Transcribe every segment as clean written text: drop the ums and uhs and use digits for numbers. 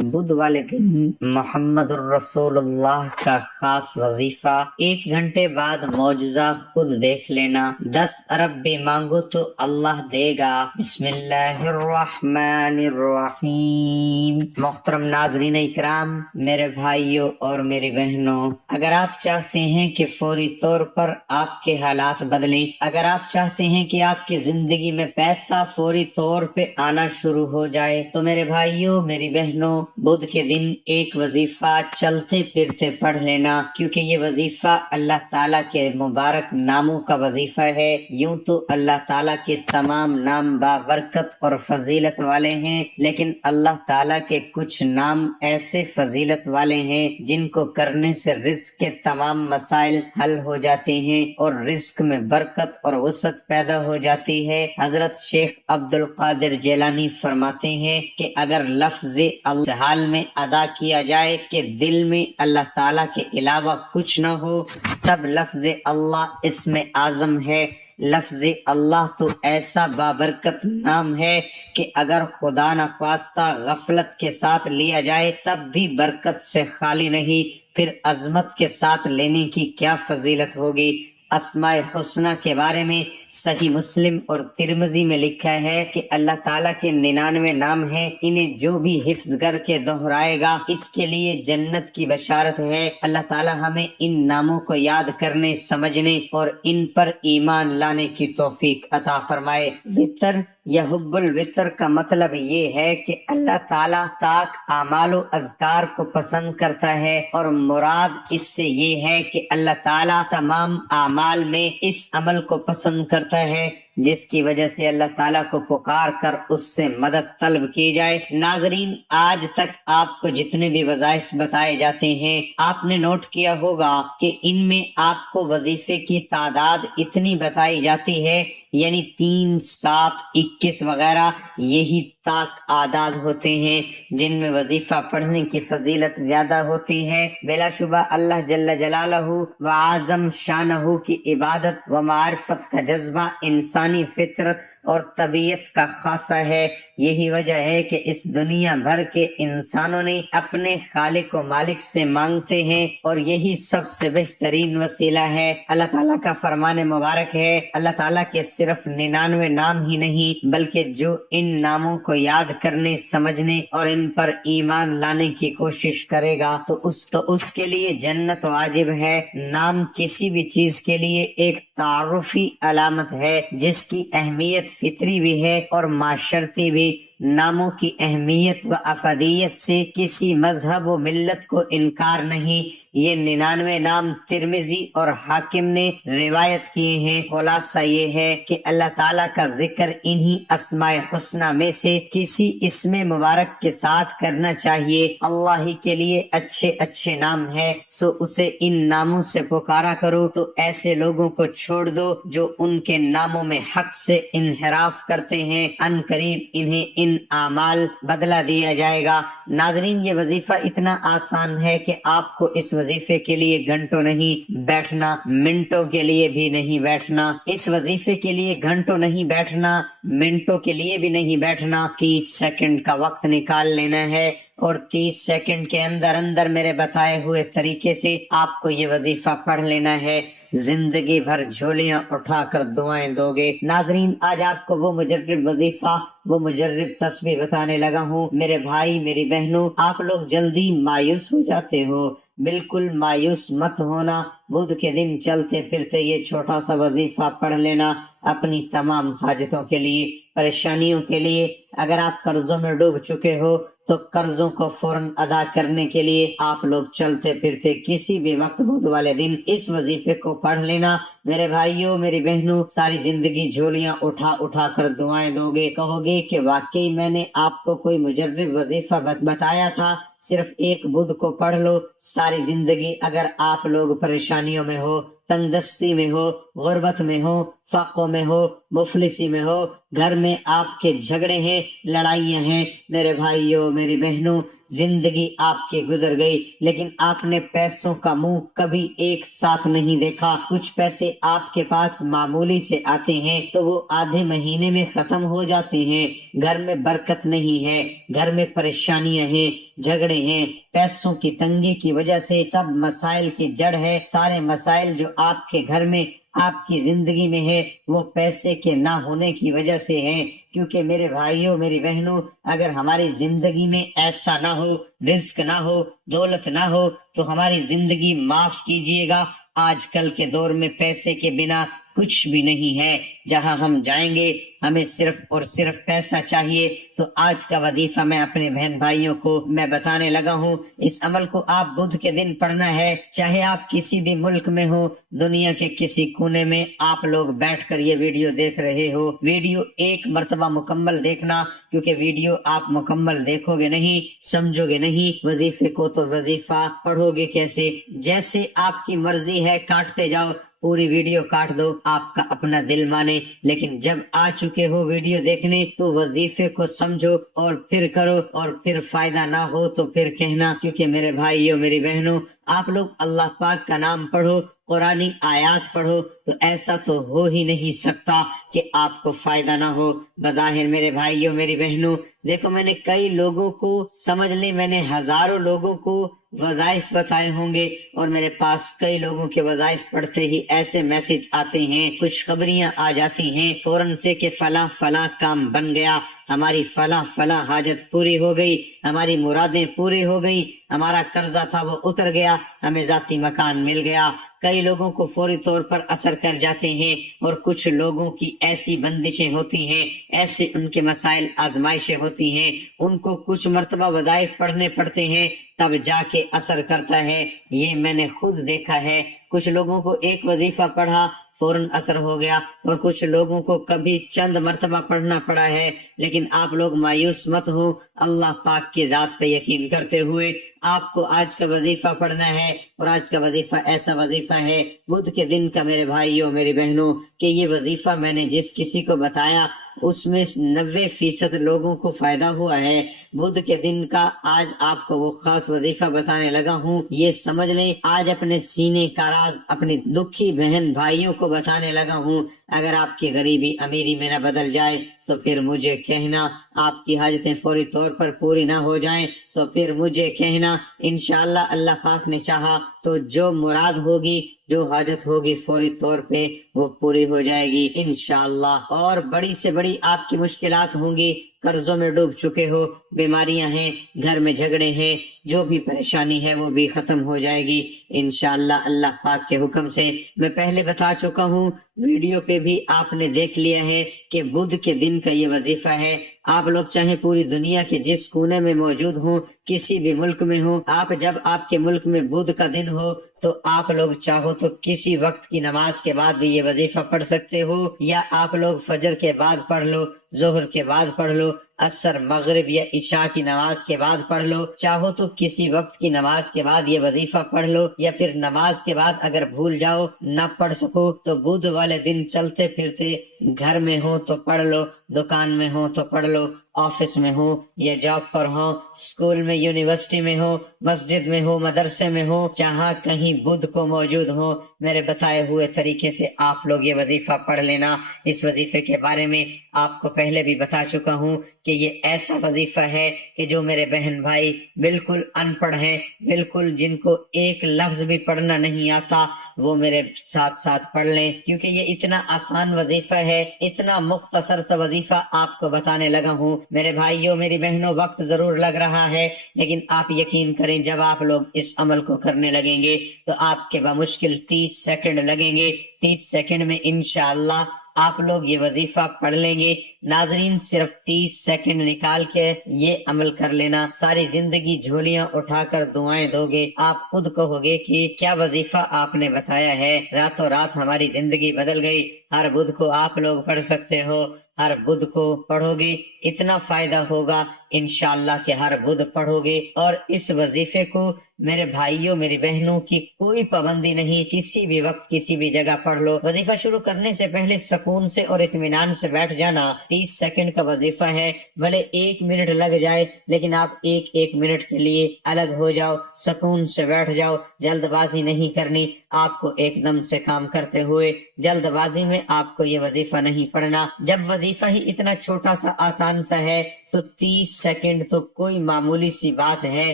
بدھ والے دن محمد الرسول اللہ کا خاص وظیفہ، 1 گھنٹے بعد معجزہ خود دیکھ لینا، 10 ارب بھی مانگو تو اللہ دے گا۔ بسم اللہ الرحمن الرحیم۔ محترم ناظرین اکرام، میرے بھائیوں اور میری بہنوں، اگر آپ چاہتے ہیں کہ فوری طور پر آپ کے حالات بدلیں، اگر آپ چاہتے ہیں کہ آپ کی زندگی میں پیسہ فوری طور پہ آنا شروع ہو جائے، تو میرے بھائیوں میری بہنوں، بدھ کے دن ایک وظیفہ چلتے پھرتے پڑھ لینا، کیونکہ یہ وظیفہ اللہ تعالیٰ کے مبارک ناموں کا وظیفہ ہے۔ یوں تو اللہ تعالیٰ کے تمام نام بابرکت اور فضیلت والے ہیں، لیکن اللہ تعالیٰ کے کچھ نام ایسے فضیلت والے ہیں جن کو کرنے سے رزق کے تمام مسائل حل ہو جاتے ہیں اور رزق میں برکت اور وسعت پیدا ہو جاتی ہے۔ حضرت شیخ عبد القادر جیلانی فرماتے ہیں کہ اگر لفظ اللہ حال میں ادا کیا جائے کہ دل میں اللہ تعالیٰ کے علاوہ کچھ نہ ہو، تب لفظ اللہ اسم اعظم ہے۔ لفظ اللہ تو ایسا بابرکت نام ہے کہ اگر خدا نخواستہ غفلت کے ساتھ لیا جائے تب بھی برکت سے خالی نہیں، پھر عظمت کے ساتھ لینے کی کیا فضیلت ہوگی۔ اسماء الحسنہ کے بارے میں صحیح مسلم اور ترمذی میں لکھا ہے کہ اللہ تعالیٰ کے 99 نام ہیں، انہیں جو بھی حفظ کر کے دہرائے گا اس کے لیے جنت کی بشارت ہے۔ اللہ تعالیٰ ہمیں ان ناموں کو یاد کرنے، سمجھنے اور ان پر ایمان لانے کی توفیق عطا فرمائے۔ وطر یا حب الوطر کا مطلب یہ ہے کہ اللہ تعالیٰ پاک اعمال و اذکار کو پسند کرتا ہے، اور مراد اس سے یہ ہے کہ اللہ تعالیٰ تمام اعمال میں اس عمل کو پسند کرتا ہے جس کی وجہ سے اللہ تعالیٰ کو پکار کر اس سے مدد طلب کی جائے۔ ناظرین، آج تک آپ کو جتنے بھی وظائف بتائے جاتے ہیں، آپ نے نوٹ کیا ہوگا کہ ان میں آپ کو وظیفے کی تعداد اتنی بتائی جاتی ہے، یعنی 3، 7، 21 وغیرہ، یہی طاق اعداد ہوتے ہیں جن میں وظیفہ پڑھنے کی فضیلت زیادہ ہوتی ہے۔ بلا شبہ اللہ جل جلالہ و اعظم شانہ کی عبادت و معرفت کا جذبہ انسانی فطرت اور طبیعت کا خاصہ ہے۔ یہی وجہ ہے کہ اس دنیا بھر کے انسانوں نے اپنے خالق و مالک سے مانگتے ہیں، اور یہی سب سے بہترین وسیلہ ہے۔ اللہ تعالیٰ کا فرمان مبارک ہے، اللہ تعالیٰ کے صرف 99 نام ہی نہیں بلکہ جو ان ناموں کو یاد کرنے، سمجھنے اور ان پر ایمان لانے کی کوشش کرے گا تو اس کے لیے جنت واجب ہے۔ نام کسی بھی چیز کے لیے ایک تعارفی علامت ہے جس کی اہمیت فطری بھی ہے اور معاشرتی بھی۔ ناموں کی اہمیت و افادیت سے کسی مذہب و ملت کو انکار نہیں۔ یہ 99 نام ترمذی اور حاکم نے روایت کیے ہیں۔ خلاصہ یہ ہے کہ اللہ تعالیٰ کا ذکر انہی اسماء حسنہ میں سے کسی اسم مبارک کے ساتھ کرنا چاہیے۔ اللہ ہی کے لیے اچھے اچھے نام ہے، سو اسے ان ناموں سے پکارا کرو، تو ایسے لوگوں کو چھوڑ دو جو ان کے ناموں میں حق سے انحراف کرتے ہیں، ان قریب انہیں ان اعمال بدلہ دیا جائے گا۔ ناظرین، یہ وظیفہ اتنا آسان ہے کہ آپ کو اس وظیفے کے لیے گھنٹوں نہیں بیٹھنا، منٹوں کے لیے بھی نہیں بیٹھنا۔ اس وظیفے کے لیے گھنٹوں نہیں بیٹھنا، منٹوں کے لیے بھی نہیں بیٹھنا، 30 سیکنڈ کا وقت نکال لینا ہے، اور 30 سیکنڈ کے اندر اندر میرے بتائے ہوئے طریقے سے آپ کو یہ وظیفہ پڑھ لینا ہے۔ زندگی بھر جھولیاں اٹھا کر دعائیں دو گے۔ ناظرین، آج آپ کو وہ مجرب وظیفہ، وہ مجرب تسبیح بتانے لگا ہوں۔ میرے بھائی، میری بہنوں، آپ لوگ جلدی مایوس ہو جاتے ہو، بالکل مایوس مت ہونا۔ بدھ کے دن چلتے پھرتے یہ چھوٹا سا وظیفہ پڑھ لینا اپنی تمام حاجتوں کے لیے، پریشانیوں کے لیے۔ اگر آپ قرضوں میں ڈوب چکے ہو تو قرضوں کو فوراً ادا کرنے کے لیے آپ لوگ چلتے پھرتے کسی بھی وقت بدھ والے دن اس وظیفے کو پڑھ لینا۔ میرے بھائیوں، میری بہنوں، ساری زندگی جھولیاں اٹھا اٹھا کر دعائیں دو گے، کہو گے کہ واقعی میں نے آپ کو کوئی مجرب وظیفہ بتایا تھا، صرف ایک بدھ کو پڑھ لو۔ ساری زندگی اگر آپ لوگ پریشانیوں میں ہو، تنگ دستی میں ہو، غربت میں ہو، فقر میں ہو، مفلسی میں ہو، گھر میں آپ کے جھگڑے ہیں، لڑائیاں ہیں، میرے بھائیوں، میری بہنوں، زندگی آپ کی گزر گئی، لیکن آپ نے پیسوں کا منہ کبھی ایک ساتھ نہیں دیکھا۔ کچھ پیسے آپ کے پاس معمولی سے آتے ہیں تو وہ آدھے مہینے میں ختم ہو جاتے ہیں۔ گھر میں برکت نہیں ہے، گھر میں پریشانیاں ہیں، جھگڑے ہیں، پیسوں کی تنگی کی وجہ سے سب مسائل کی جڑ ہے۔ سارے مسائل جو آپ کے گھر میں، آپ کی زندگی میں ہے، وہ پیسے کے نہ ہونے کی وجہ سے ہیں۔ کیونکہ میرے بھائیوں، میری بہنوں، اگر ہماری زندگی میں ایسا نہ ہو، رزق نہ ہو، دولت نہ ہو، تو ہماری زندگی، معاف کیجئے گا، آج کل کے دور میں پیسے کے بنا کچھ بھی نہیں ہے۔ جہاں ہم جائیں گے ہمیں صرف اور صرف پیسہ چاہیے۔ تو آج کا وظیفہ میں اپنے بہن بھائیوں کو میں بتانے لگا ہوں۔ اس عمل کو آپ بدھ کے دن پڑھنا ہے، چاہے آپ کسی بھی ملک میں ہو، دنیا کے کسی کونے میں آپ لوگ بیٹھ کر یہ ویڈیو دیکھ رہے ہو، ویڈیو ایک مرتبہ مکمل دیکھنا، کیونکہ ویڈیو آپ مکمل دیکھو گے نہیں، سمجھو گے نہیں وظیفے کو، تو وظیفہ پڑھو گے کیسے؟ جیسے آپ کی مرضی ہے کاٹتے جاؤ، پوری ویڈیو کاٹ دو، آپ کا اپنا دل مانے، لیکن جب آ چکے ہو ویڈیو دیکھنے تو وظیفے کو سمجھو اور پھر کرو، اور پھر فائدہ نہ ہو تو پھر کہنا۔ کیونکہ میرے بھائیوں، میری بہنوں، آپ لوگ اللہ پاک کا نام پڑھو، قرآنی آیات پڑھو، تو ایسا تو ہو ہی نہیں سکتا کہ آپ کو فائدہ نہ ہو۔ بظاہر میرے بھائیوں، میری بہنوں، دیکھو میں نے کئی لوگوں کو، سمجھ لیں میں نے ہزاروں لوگوں کو وظائف بتائے ہوں گے، اور میرے پاس کئی لوگوں کے وظائف پڑھتے ہی ایسے میسج آتے ہیں، کچھ خبریاں آ جاتی ہیں فوراً سے کہ فلاں فلاں کام بن گیا، ہماری فلاں فلاں حاجت پوری ہو گئی، ہماری مرادیں پوری ہو گئی، ہمارا قرضہ تھا وہ اتر گیا، ہمیں ذاتی مکان مل گیا۔ کئی لوگوں کو فوری طور پر اثر کر جاتے ہیں، اور کچھ لوگوں کی ایسی بندشیں ہوتی ہیں، ایسے ان کے مسائل، آزمائشیں ہوتی ہیں، ان کو کچھ مرتبہ وظائف پڑھنے پڑتے ہیں تب جا کے اثر کرتا ہے۔ یہ میں نے خود دیکھا ہے، کچھ لوگوں کو ایک وظیفہ پڑھا فوراً اثر ہو گیا، اور کچھ لوگوں کو کبھی چند مرتبہ پڑھنا پڑا ہے۔ لیکن آپ لوگ مایوس مت ہو، اللہ پاک کی ذات پہ یقین کرتے ہوئے آپ کو آج کا وظیفہ پڑھنا ہے، اور آج کا وظیفہ ایسا وظیفہ ہے بدھ کے دن کا میرے بھائیوں، میری بہنوں، کہ یہ وظیفہ میں نے جس کسی کو بتایا اس میں 90% لوگوں کو فائدہ ہوا ہے۔ بدھ کے دن کا آج آپ کو وہ خاص وظیفہ بتانے لگا ہوں، یہ سمجھ لیں آج اپنے سینے کا راز اپنی دکھی بہن بھائیوں کو بتانے لگا ہوں۔ اگر آپ کی غریبی امیری میں نہ بدل جائے تو پھر مجھے کہنا، آپ کی حاجتیں فوری طور پر پوری نہ ہو جائیں تو پھر مجھے کہنا، انشاءاللہ اللہ پاک نے چاہا تو جو مراد ہوگی، جو حاجت ہوگی، فوری طور پہ وہ پوری ہو جائے گی انشاءاللہ۔ اور بڑی سے بڑی آپ کی مشکلات ہوں گی، قرضوں میں ڈوب چکے ہو، بیماریاں ہیں، گھر میں جھگڑے ہیں، جو بھی پریشانی ہے وہ بھی ختم ہو جائے گی انشاءاللہ اللہ پاک کے حکم سے۔ میں پہلے بتا چکا ہوں، ویڈیو پہ بھی آپ نے دیکھ لیا ہے کہ بدھ کے دن کا یہ وظیفہ ہے۔ آپ لوگ چاہے پوری دنیا کے جس کونے میں موجود ہوں، کسی بھی ملک میں ہوں، آپ جب آپ کے ملک میں بدھ کا دن ہو تو آپ لوگ چاہو تو کسی وقت کی نماز کے بعد بھی یہ وظیفہ پڑھ سکتے ہو، یا آپ لوگ فجر کے بعد پڑھ لو، ظہر کے بعد پڑھ لو، عصر، مغرب یا عشاء کی نماز کے بعد پڑھ لو، چاہو تو کسی وقت کی نماز کے بعد یہ وظیفہ پڑھ لو، یا پھر نماز کے بعد اگر بھول جاؤ، نہ پڑھ سکو تو بدھ والے دن چلتے پھرتے گھر میں ہو تو پڑھ لو، دکان میں ہو تو پڑھ لو، آفس میں ہو یا جاب پر ہو، اسکول میں، یونیورسٹی میں ہو، مسجد میں ہو، مدرسے میں ہو، جہاں کہیں بدھ کو موجود ہو، میرے بتائے ہوئے طریقے سے آپ لوگ یہ وظیفہ پڑھ لینا۔ اس وظیفے کے بارے میں آپ کو پہلے بھی بتا چکا ہوں کہ یہ ایسا وظیفہ ہے کہ جو میرے بہن بھائی بالکل ان پڑھ ہیں، بالکل جن کو ایک لفظ بھی پڑھنا نہیں آتا، وہ میرے ساتھ ساتھ پڑھ لیں، کیونکہ یہ اتنا آسان وظیفہ ہے، اتنا مختصر سا وظیفہ آپ کو بتانے لگا ہوں۔ میرے بھائیوں، میری بہنوں، وقت ضرور لگ رہا ہے، لیکن آپ یقین کریں جب آپ لوگ اس عمل کو کرنے لگیں گے تو آپ کے بمشکل 30 سیکنڈ لگیں گے۔ 30 سیکنڈ میں انشاءاللہ آپ لوگ یہ وظیفہ پڑھ لیں گے۔ ناظرین، صرف 30 سیکنڈ نکال کے یہ عمل کر لینا، ساری زندگی جھولیاں اٹھا کر دعائیں دو گے، آپ خود کہو گے کہ کیا وظیفہ آپ نے بتایا ہے، راتوں رات ہماری زندگی بدل گئی۔ ہر بدھ کو آپ لوگ پڑھ سکتے ہو، ہر بدھ کو پڑھو گے اتنا فائدہ ہوگا انشاءاللہ کہ ہر بدھ پڑھو گے۔ اور اس وظیفے کو میرے بھائیوں میری بہنوں کی کوئی پابندی نہیں، کسی بھی وقت کسی بھی جگہ پڑھ لو۔ وظیفہ شروع کرنے سے پہلے سکون سے اور اطمینان سے بیٹھ جانا۔ 30 سیکنڈ کا وظیفہ ہے، بھلے 1 منٹ لگ جائے لیکن آپ ایک منٹ کے لیے الگ ہو جاؤ، سکون سے بیٹھ جاؤ، جلد بازی نہیں کرنی۔ آپ کو ایک دم سے کام کرتے ہوئے جلد بازی میں آپ کو یہ وظیفہ نہیں پڑھنا۔ جب وظیفہ ہی اتنا چھوٹا سا آسان سا ہے تو 30 سیکنڈ تو کوئی معمولی سی بات ہے،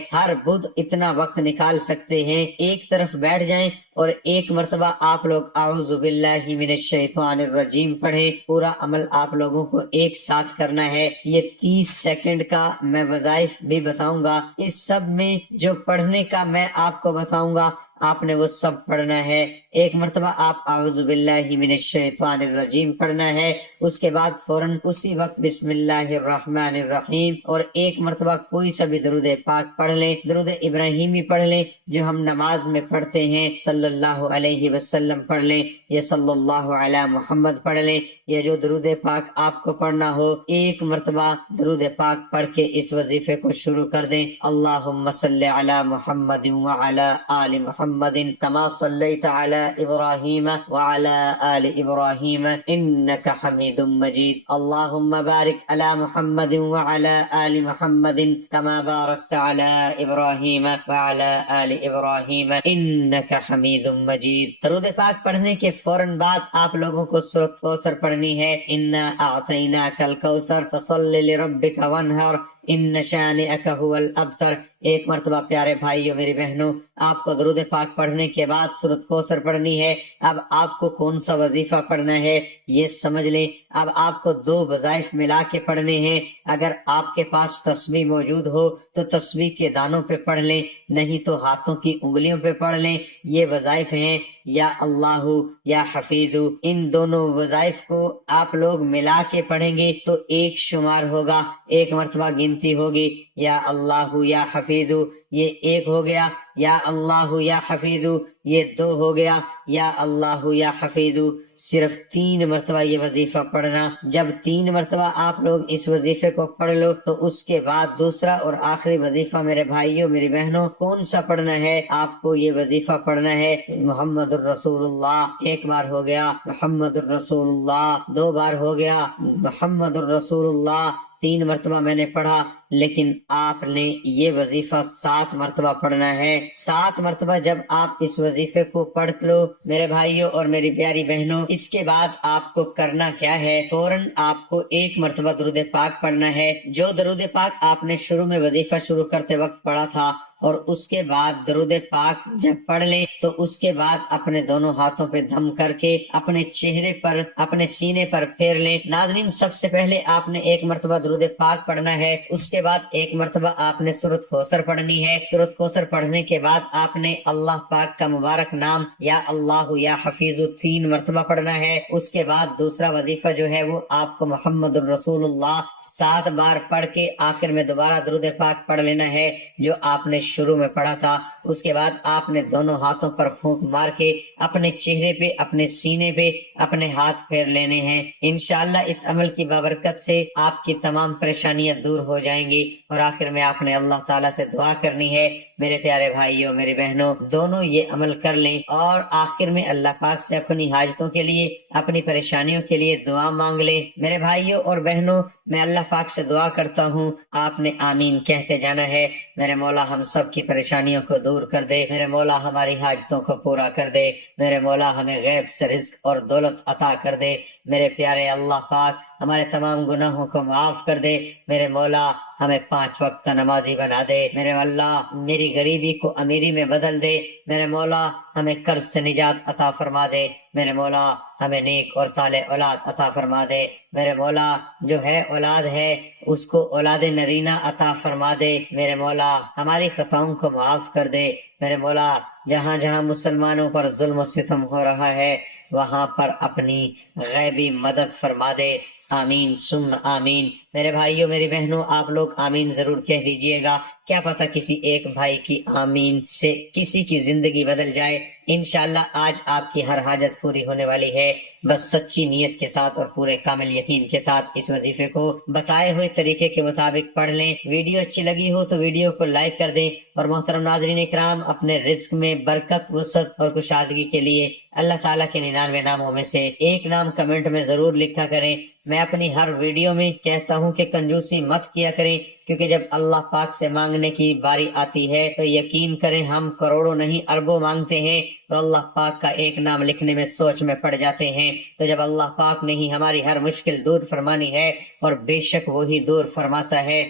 ہر بدھ اتنا وقت نکال سکتے ہیں۔ ایک طرف بیٹھ جائیں اور ایک مرتبہ آپ لوگ اعوذ باللہ من الشیطان الرجیم پڑھیں۔ پورا عمل آپ لوگوں کو ایک ساتھ کرنا ہے۔ یہ 30 سیکنڈ کا میں وظائف بھی بتاؤں گا، اس سب میں جو پڑھنے کا میں آپ کو بتاؤں گا آپ نے وہ سب پڑھنا ہے۔ ایک مرتبہ آپ اعوذ باللہ من الشیطان الرجیم پڑھنا ہے، اس کے بعد فوراً اسی وقت بسم اللہ الرحمن الرحیم، اور ایک مرتبہ کوئی سا بھی درود پاک پڑھ لیں، درود ابراہیمی پڑھ لیں جو ہم نماز میں پڑھتے ہیں، صلی اللہ علیہ وسلم پڑھ لیں یا صلی اللہ علی محمد پڑھ لیں، یا جو درود پاک آپ کو پڑھنا ہو ایک مرتبہ درود پاک پڑھ کے اس وظیفے کو شروع کر دیں۔ اللہم صلی علی محمد وعلی آل محمد کما صلیت علی ابراہیم وعلی آل ابراہیم انک حمید مجید۔ اللہم بارک علی محمد وعلی آل محمد کما بارکت علی ابراہیم وعلی آل ابراہیم انک حمید مجید۔ درود پاک پڑھنے کے فوراً بعد آپ لوگوں کو سورۃ کوثر پڑھنی ہے، انا اعطیناک الکوثر فصل لربک وانحر ان شانئک هو الابتر۔ ایک مرتبہ پیارے بھائیو میری بہنوں، آپ کو درود پاک پڑھنے کے بعد سورۃ کوثر پڑھنی ہے۔ اب آپ کو کون سا وظیفہ پڑھنا ہے یہ سمجھ لیں۔ اب آپ کو 2 وظائف ملا کے پڑھنے ہیں۔ اگر آپ کے پاس تسبیح موجود ہو تو تسبیح کے دانوں پہ پڑھ لیں، نہیں تو ہاتھوں کی انگلیوں پہ پڑھ لیں۔ یہ وظائف ہیں یا اللہ یا حفیظ، ان دونوں وظائف کو آپ لوگ ملا کے پڑھیں گے تو ایک شمار ہوگا، ایک مرتبہ گنتی ہوگی، یا اللہ یا حفیظ یہ 1 ہو گیا، یا اللہ یا حفیظ یہ 2 ہو گیا، یا اللہ یا حفیظ۔ صرف 3 مرتبہ یہ وظیفہ پڑھنا۔ جب 3 مرتبہ آپ لوگ اس وظیفے کو پڑھ لو تو اس کے بعد دوسرا اور آخری وظیفہ میرے بھائیوں میری بہنوں کون سا پڑھنا ہے؟ آپ کو یہ وظیفہ پڑھنا ہے محمد الرسول اللہ۔ 1 بار ہو گیا محمد الرسول اللہ، 2 بار ہو گیا محمد الرسول اللہ، 3 مرتبہ میں نے پڑھا، لیکن آپ نے یہ وظیفہ 7 مرتبہ پڑھنا ہے۔ 7 مرتبہ جب آپ اس وظیفے کو پڑھ لو میرے بھائیوں اور میری پیاری بہنوں، اس کے بعد آپ کو کرنا کیا ہے؟ فوراً آپ کو 1 مرتبہ درود پاک پڑھنا ہے، جو درود پاک آپ نے شروع میں وظیفہ شروع کرتے وقت پڑھا تھا، اور اس کے بعد درود پاک جب پڑھ لیں تو اس کے بعد اپنے دونوں ہاتھوں پہ دم کر کے اپنے چہرے پر اپنے سینے پر پھیر لیں۔ ناظرین، سب سے پہلے آپ نے 1 مرتبہ درود پاک پڑھنا ہے، اس کے بعد 1 مرتبہ آپ نے سورۃ کوثر پڑھنی ہے۔ سورۃ کوثر پڑھنے کے بعد آپ نے اللہ پاک کا مبارک نام یا اللہ یا حفیظ 3 مرتبہ پڑھنا ہے۔ اس کے بعد دوسرا وظیفہ جو ہے وہ آپ کو محمد الرسول اللہ 7 بار پڑھ کے آخر میں دوبارہ درود پاک پڑھ لینا ہے جو آپ نے شروع میں پڑھا تھا۔ اس کے بعد آپ نے دونوں ہاتھوں پر پھونک مار کے اپنے چہرے پہ اپنے سینے پہ اپنے ہاتھ پھیر لینے ہیں۔ انشاءاللہ اس عمل کی بابرکت سے آپ کی تمام پریشانیاں دور ہو جائیں گی، اور آخر میں آپ نے اللہ تعالیٰ سے دعا کرنی ہے۔ میرے پیارے بھائیوں میری بہنوں، دونوں یہ عمل کر لیں اور آخر میں اللہ پاک سے اپنی حاجتوں کے لیے اپنی پریشانیوں کے لیے دعا مانگ لیں۔ میرے بھائیوں اور بہنوں، میں اللہ پاک سے دعا کرتا ہوں، آپ نے آمین کہتے جانا ہے۔ میرے مولا ہم سب کی پریشانیوں کو دور کر دے، میرے مولا ہماری حاجتوں کو پورا کر دے، میرے مولا ہمیں غیب سے رزق اور دولت عطا کر دے، میرے پیارے اللہ پاک ہمارے تمام گناہوں کو معاف کر دے، میرے مولا ہمیں 5 وقت کا نمازی بنا دے، میرے اللہ میری غریبی کو امیری میں بدل دے، میرے مولا ہمیں قرض سے نجات عطا فرما دے، میرے مولا ہمیں نیک اور صالح اولاد عطا فرما دے، میرے مولا جو ہے اولاد ہے اس کو اولاد نرینہ عطا فرما دے، میرے مولا ہماری خطاؤں کو معاف کر دے، میرے مولا جہاں جہاں مسلمانوں پر ظلم و ستم ہو رہا ہے وہاں پر اپنی غیبی مدد فرما دے، آمین ثم آمین۔ میرے بھائیوں میری بہنوں، آپ لوگ آمین ضرور کہہ دیجئے گا، کیا پتہ کسی ایک بھائی کی آمین سے کسی کی زندگی بدل جائے۔ انشاءاللہ آج آپ کی ہر حاجت پوری ہونے والی ہے، بس سچی نیت کے ساتھ اور پورے کامل یقین کے ساتھ اس وظیفے کو بتائے ہوئے طریقے کے مطابق پڑھ لیں۔ ویڈیو اچھی لگی ہو تو ویڈیو کو لائک کر دیں، اور محترم ناظرین اکرام، اپنے رزق میں برکت، وسعت اور کشادگی کے لیے اللہ تعالیٰ کے 99 ناموں میں سے ایک نام کمنٹ میں ضرور لکھا کریں۔ میں اپنی ہر ویڈیو میں کہتا ہوں کہ کنجوسی مت کیا کریں، کیونکہ جب اللہ پاک سے مانگنے کی باری آتی ہے تو یقین کریں ہم کروڑوں نہیں اربوں مانگتے ہیں، اور اللہ پاک کا ایک نام لکھنے میں سوچ میں پڑ جاتے ہیں۔ تو جب اللہ پاک نے ہی ہماری ہر مشکل دور فرمانی ہے، اور بے شک وہی دور فرماتا ہے،